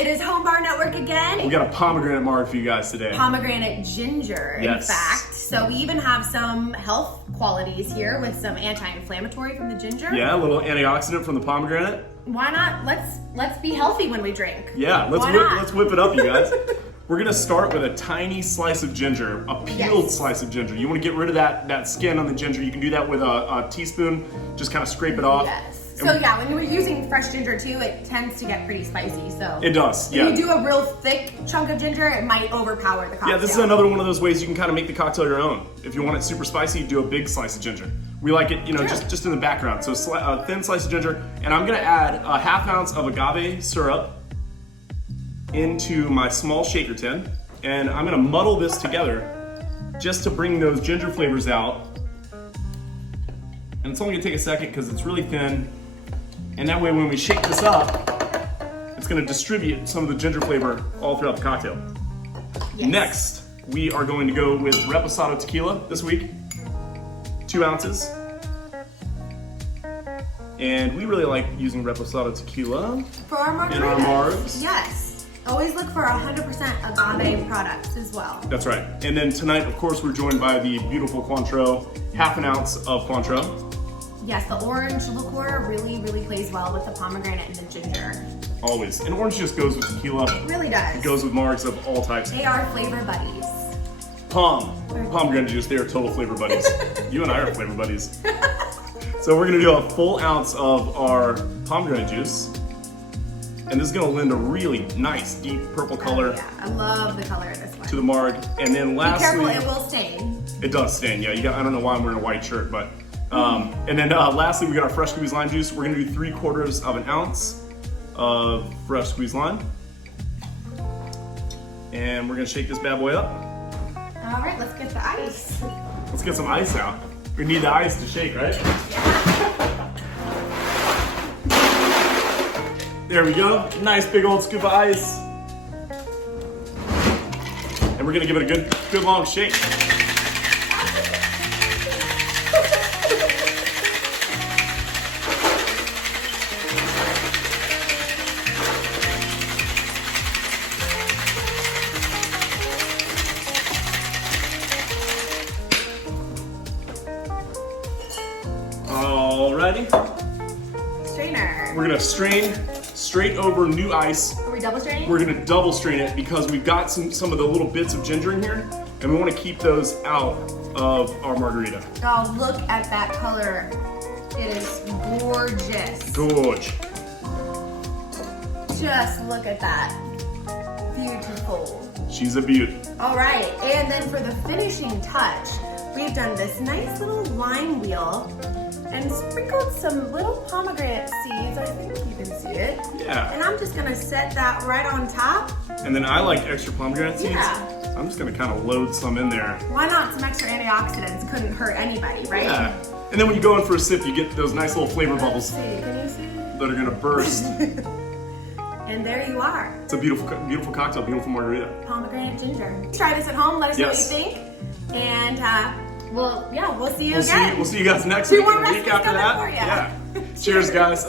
it is Home Bar Network again. We got a pomegranate marg for you guys today. Pomegranate ginger, yes. in fact. So we even have some health qualities here with some anti-inflammatory from the ginger. Yeah, a little antioxidant from the pomegranate. Why not? Let's be healthy when we drink. Yeah, let's whip it up, you guys. We're gonna start with a tiny slice of ginger, a peeled slice of ginger. You wanna get rid of that skin on the ginger. You can do that with a teaspoon, just kind of scrape it off. Yes. So yeah, when you're using fresh ginger too, it tends to get pretty spicy, so. It does, yeah. If you do a real thick chunk of ginger, it might overpower the cocktail. Yeah, this is another one of those ways you can kind of make the cocktail your own. If you want it super spicy, do a big slice of ginger. We like it, just in the background. So a thin slice of ginger, and I'm gonna add a ½ ounce of agave syrup into my small shaker tin, and I'm gonna muddle this together just to bring those ginger flavors out. And it's only gonna take a second because it's really thin. And that way when we shake this up, it's gonna distribute some of the ginger flavor all throughout the cocktail. Yes. Next, we are going to go with Reposado Tequila this week, 2 ounces. And we really like using Reposado Tequila for our margaritas. in our margs. Yes. Always look for 100% agave products as well. That's right. And then tonight, of course, we're joined by the beautiful Cointreau, ½ an ounce of Cointreau. Yes, the orange liqueur really, really plays well with the pomegranate and the ginger. Always. And orange just goes with tequila. It really does. It goes with margs of all types. They are flavor buddies. Pomegranate juice, they are total flavor buddies. You and I are flavor buddies. So we're gonna do a full ounce of our pomegranate juice. And this is gonna lend a really nice, deep purple color. Oh, yeah, I love the color of this one. To the marg. And then lastly. Be careful, it will stain. It does stain, yeah. I don't know why I'm wearing a white shirt, but. And then lastly, we got our fresh squeezed lime juice. We're gonna do 3/4 of an ounce of fresh squeezed lime. And we're gonna shake this bad boy up. All right, let's get the ice. Let's get some ice out. We need the ice to shake, right? Yeah. There we go. Nice big old scoop of ice. And we're gonna give it a good long shake. Alrighty. Strainer. We're gonna strain straight over new ice. Are we double straining? We're gonna double strain it because we've got some of the little bits of ginger in here, and we wanna keep those out of our margarita. Oh, look at that color. It is gorgeous. Gorge. Just look at that. Beautiful. She's a beaut. All right, and then for the finishing touch, we've done this nice little lime wheel and sprinkled some little pomegranate seeds. I think you can see it. Yeah. And I'm just gonna set that right on top. And then I like extra pomegranate seeds. Yeah. So I'm just gonna kind of load some in there. Why not? Some extra antioxidants couldn't hurt anybody, right? Yeah. And then when you go in for a sip, you get those nice little flavor Let's bubbles see, can you see? that are gonna burst. And there you are. It's a beautiful cocktail, beautiful margarita. Pomegranate ginger. Try this at home, let us know what you think. And we'll see you again. We'll see you guys next 2 week more and the week recipes after coming that. for ya. Yeah. Cheers, guys.